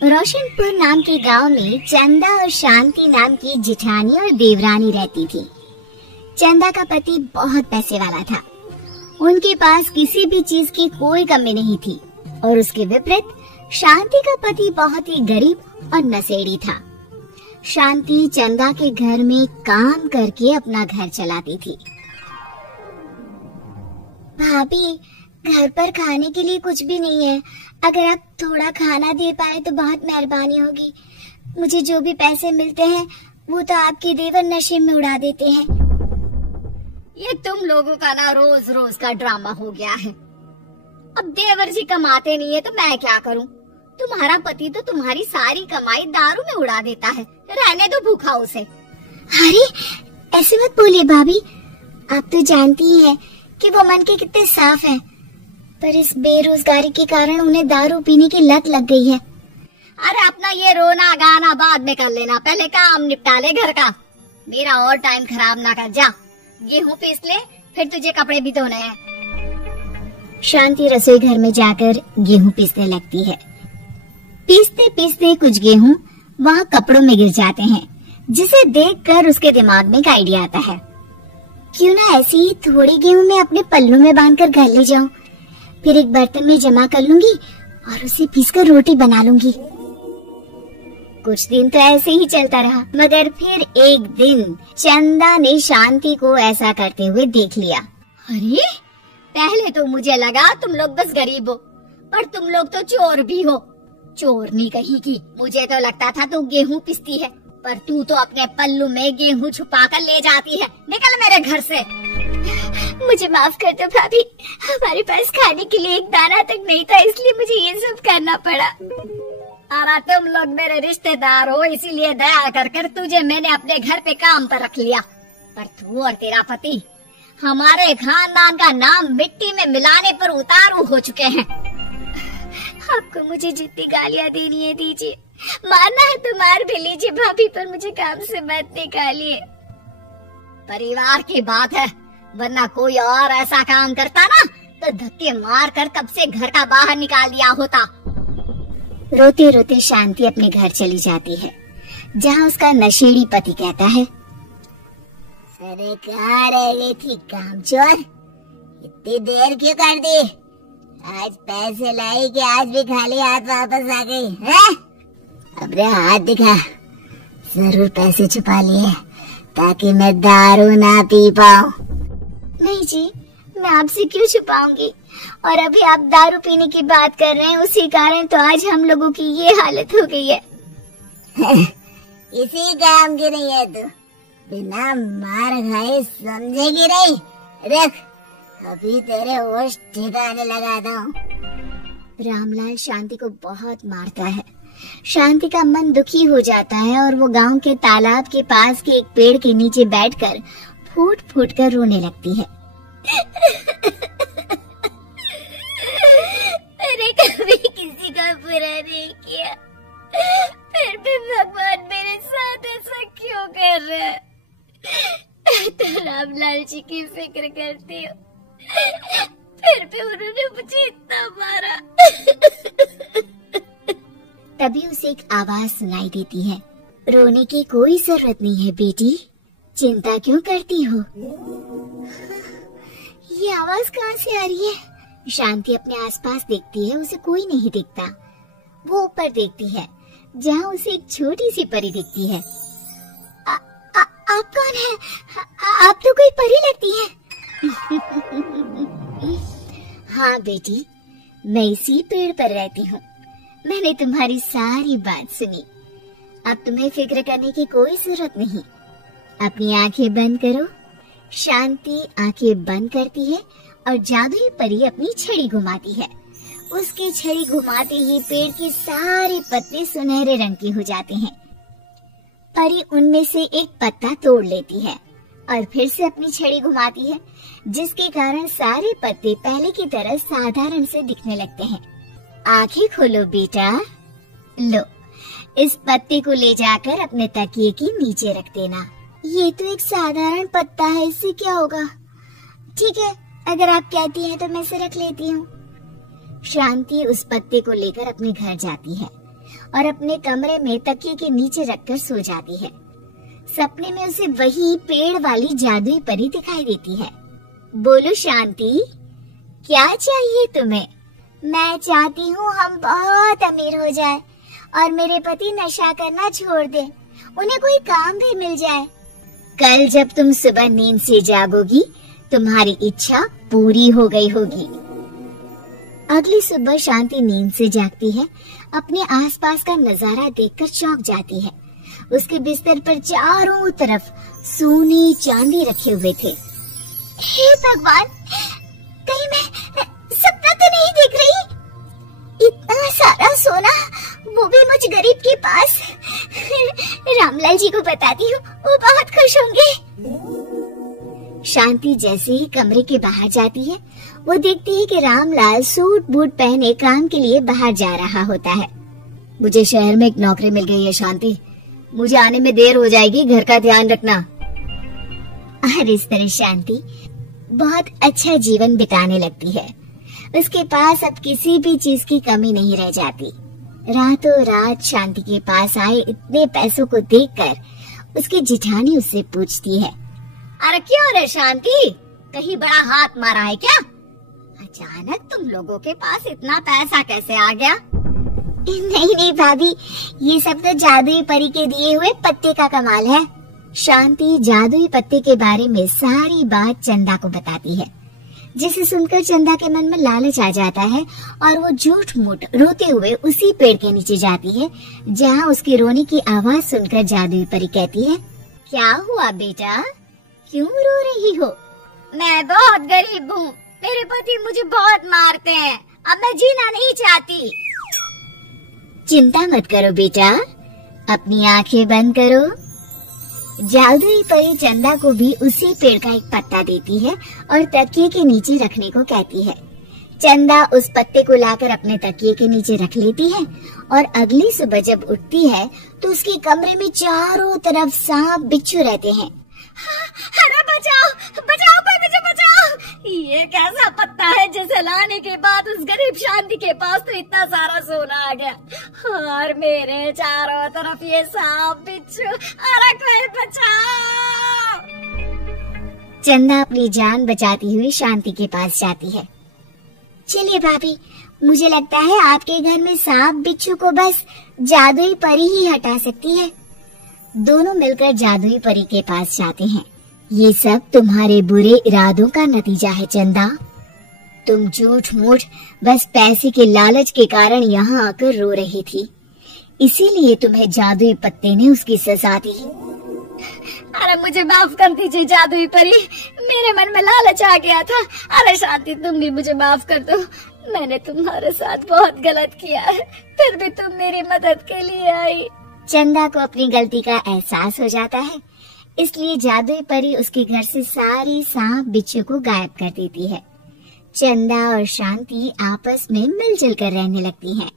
रोशनपुर नाम के गांव में चंदा और शांति नाम की जिठानी और देवरानी रहती थी। चंदा का पति बहुत पैसे वाला था। उनके पास किसी भी चीज की कोई कमी नहीं थी और उसके विपरीत शांति का पति बहुत ही गरीब और नशेड़ी था। शांति चंदा के घर में काम करके अपना घर चलाती थी। भाभी, घर पर खाने के लिए कुछ भी नहीं है। अगर आप थोड़ा खाना दे पाए तो बहुत मेहरबानी होगी। मुझे जो भी पैसे मिलते हैं वो तो आपके देवर नशे में उड़ा देते हैं। ये तुम लोगों का ना रोज रोज का ड्रामा हो गया है। अब देवर जी कमाते नहीं है तो मैं क्या करूं? तुम्हारा पति तो तुम्हारी सारी कमाई दारू में उड़ा देता है। रहने दो भूखा उसे। अरे ऐसे मत बोलिए भाभी, आप तो जानती ही हैं कि वो मन के कितने साफ हैं। पर इस बेरोजगारी के कारण उन्हें दारू पीने की लत लग गई है। अरे अपना ये रोना गाना बाद में कर लेना, पहले काम निपटा ले घर का। मेरा और टाइम खराब ना कर। जा गेहूं पीस ले, फिर तुझे कपड़े भी धोने हैं। शांति रसोई घर में जाकर गेहूं पीसने लगती है। पीसते पीसते कुछ गेहूं वहाँ कपड़ों में गिर जाते हैं, जिसे देखकर उसके दिमाग में एक आइडिया आता है। क्यों ना ऐसे ही थोड़ी गेहूं मैं अपने पल्लू में बांधकर घर ले जाऊं, फिर एक बर्तन में जमा कर लूंगी और उसे पीसकर रोटी बना लूंगी। कुछ दिन तो ऐसे ही चलता रहा, मगर फिर एक दिन चंदा ने शांति को ऐसा करते हुए देख लिया। अरे पहले तो मुझे लगा तुम लोग बस गरीब हो, पर तुम लोग तो चोर भी हो। चोरनी कहीं की। मुझे तो लगता था तू गेहूं पिसती है, पर तू तो अपने पल्लू में गेहूं छुपा कर ले जाती है। निकल मेरे घर से। मुझे माफ कर दो भाभी, हमारे पास खाने के लिए एक दाना तक नहीं था, इसलिए मुझे ये सब करना पड़ा। अरे तुम लोग मेरे रिश्तेदार हो, इसीलिए दया कर कर तुझे मैंने अपने घर पे काम पर रख लिया। पर तू और तेरा पति हमारे खानदान का नाम मिट्टी में मिलाने पर उतारू हो चुके हैं। आपको मुझे जितनी गालियाँ देनी है दीजिए, मारना है तो मार भी लीजिए भाभी, पर मुझे काम से मत निकालिए। परिवार की बात है, वरना कोई और ऐसा काम करता ना तो धक्के मार कर कब से घर का बाहर निकाल दिया होता। रोते रोते शांति अपने घर चली जाती है, जहाँ उसका नशेड़ी पति कहता है, अरे कहाँ रह गई थी कामचोर, इतनी देर क्यों कर दी? आज पैसे लाई कि आज भी खाली हाथ वापस आ गई है? अपने हाथ दिखा। जरूर पैसे छुपा लिए ताकि मैं दारू ना पी पाऊँ। नहीं जी, मैं आपसे क्यों छुपाऊंगी? और अभी आप दारू पीने की बात कर रहे हैं, उसी कारण तो आज हम लोगों की ये हालत हो गई है। इसी काम की नहीं है तू, बिना मार खाए समझेगी नहीं। देख अभी तेरे होश ठिकाने लगाता हूँ। रामलाल शांति को बहुत मारता है। शांति का मन दुखी हो जाता है और वो गांव के तालाब के पास के एक पेड़ के नीचे बैठकर फूट फूट कर रोने लगती है। मैंने कभी किसी का बुरा नहीं किया, फिर भी भगवान मेरे साथ ऐसा क्यों कर रहा है? तो रामलाल जी की फिक्र करती हूँ, फिर भी उन्होंने मुझे इतना मारा। तभी उसे एक आवाज सुनाई देती है, रोने की कोई जरूरत नहीं है बेटी, चिंता क्यों करती हो? ये आवाज कहाँ से आ रही है? शांति अपने आसपास देखती है, उसे कोई नहीं दिखता। वो ऊपर देखती है, जहाँ उसे एक छोटी सी परी दिखती है। आप कौन है? आप तो कोई परी लगती है। हाँ बेटी, मैं इसी पेड़ पर रहती हूँ। मैंने तुम्हारी सारी बात सुनी। अब तुम्हें फिक्र करने की कोई जरूरत नहीं। अपनी आंखें बंद करो। शांति आंखें बंद करती है और जादुई परी अपनी छड़ी घुमाती है। उसकी छड़ी घुमाते ही पेड़ के सारे पत्ते सुनहरे रंग के हो जाते हैं। परी उनमें से एक पत्ता तोड़ लेती है और फिर से अपनी छड़ी घुमाती है, जिसके कारण सारे पत्ते पहले की तरह साधारण से दिखने लगते हैं। आंखें खोलो बेटा। लो, इस पत्ते को ले जाकर अपने तकिए के नीचे रख देना। ये तो एक साधारण पत्ता है, इससे क्या होगा? ठीक है, अगर आप कहती हैं तो मैं इसे रख लेती हूँ। शांति उस पत्ते को लेकर अपने घर जाती है और अपने कमरे में तकिए के नीचे रखकर सो जाती है। सपने में उसे वही पेड़ वाली जादुई परी दिखाई देती है। बोलो शांति, क्या चाहिए तुम्हें? मैं चाहती हूँ हम बहुत अमीर हो जाए और मेरे पति नशा करना छोड़ दे, उन्हें कोई काम भी मिल जाए। कल जब तुम सुबह नींद से जागोगी, तुम्हारी इच्छा पूरी हो गई होगी। अगली सुबह शांति नींद से जागती है। अपने आसपास का नजारा देखकर चौंक जाती है। उसके बिस्तर पर चारों तरफ सोने चांदी रखे हुए थे। हे भगवान, कहीं मैं सपना तो नहीं देख रही? इतना सारा सोना, वो भी मुझ गरीब के पास। रामलाल जी को बताती हूँ, वो बहुत खुश होंगे। शांति जैसे ही कमरे के बाहर जाती है, वो देखती है कि रामलाल सूट बूट पहने काम के लिए बाहर जा रहा होता है। मुझे शहर में एक नौकरी मिल गई है शांति, मुझे आने में देर हो जाएगी, घर का ध्यान रखना। और इस तरह शांति बहुत अच्छा जीवन बिताने लगती है। उसके पास अब किसी भी चीज की कमी नहीं रह जाती। रातों रात शांति के पास आए इतने पैसों को देखकर उसकी जिठानी उससे पूछती है, अरे क्यों रे शांति, कहीं बड़ा हाथ मारा है क्या? अचानक तुम लोगों के पास इतना पैसा कैसे आ गया? नहीं नहीं भाभी, ये सब तो जादुई परी के दिए हुए पत्ते का कमाल है। शांति जादुई पत्ते के बारे में सारी बात चंदा को बताती है, जिसे सुनकर चंदा के मन में लालच आ जाता है और वो झूठ मूठ रोते हुए उसी पेड़ के नीचे जाती है जहाँ उसके रोने की आवाज सुनकर जादुई परी कहती है, क्या हुआ बेटा, क्यों रो रही हो? मैं बहुत गरीब हूँ, मेरे पति मुझे बहुत मारते हैं, अब मैं जीना नहीं चाहती। चिंता मत करो बेटा, अपनी आंखें बंद करो। जादुई परी चंदा को भी उसी पेड़ का एक पत्ता देती है और तकिए के नीचे रखने को कहती है। चंदा उस पत्ते को लाकर अपने तकिए के नीचे रख लेती है और अगली सुबह जब उठती है तो उसके कमरे में चारों तरफ सांप बिच्छू रहते हैं। अरे बचाओ बचाओ, कोई मुझे बचाओ, ये कैसा पत्ता है जिसे लाने के बाद उस गरीब शांति के पास तो इतना सारा सोना आ गया और मेरे चारों तरफ ये सांप बिच्छू, अरे कोई बचाओ। चंदा अपनी जान बचाती हुई शांति के पास जाती है। चलिए भाभी, मुझे लगता है आपके घर में सांप बिच्छू को बस जादुई परी ही हटा सकती है। दोनों मिलकर जादुई परी के पास जाते हैं। ये सब तुम्हारे बुरे इरादों का नतीजा है चंदा। तुम झूठ मूठ बस पैसे के लालच के कारण यहाँ आकर रो रही थी, इसीलिए तुम्हें जादुई पत्ते ने उसकी सजा दी। अरे मुझे माफ कर दीजिए जादुई परी, मेरे मन में लालच आ गया था। अरे शांति, तुम भी मुझे माफ कर दो, मैंने तुम्हारे साथ बहुत गलत किया है, फिर भी तुम मेरी मदद के लिए आई। चंदा को अपनी गलती का एहसास हो जाता है, इसलिए जादुई परी उसके घर से सारी सांप बिच्छू को गायब कर देती है। चंदा और शांति आपस में मिलजुल कर रहने लगती हैं।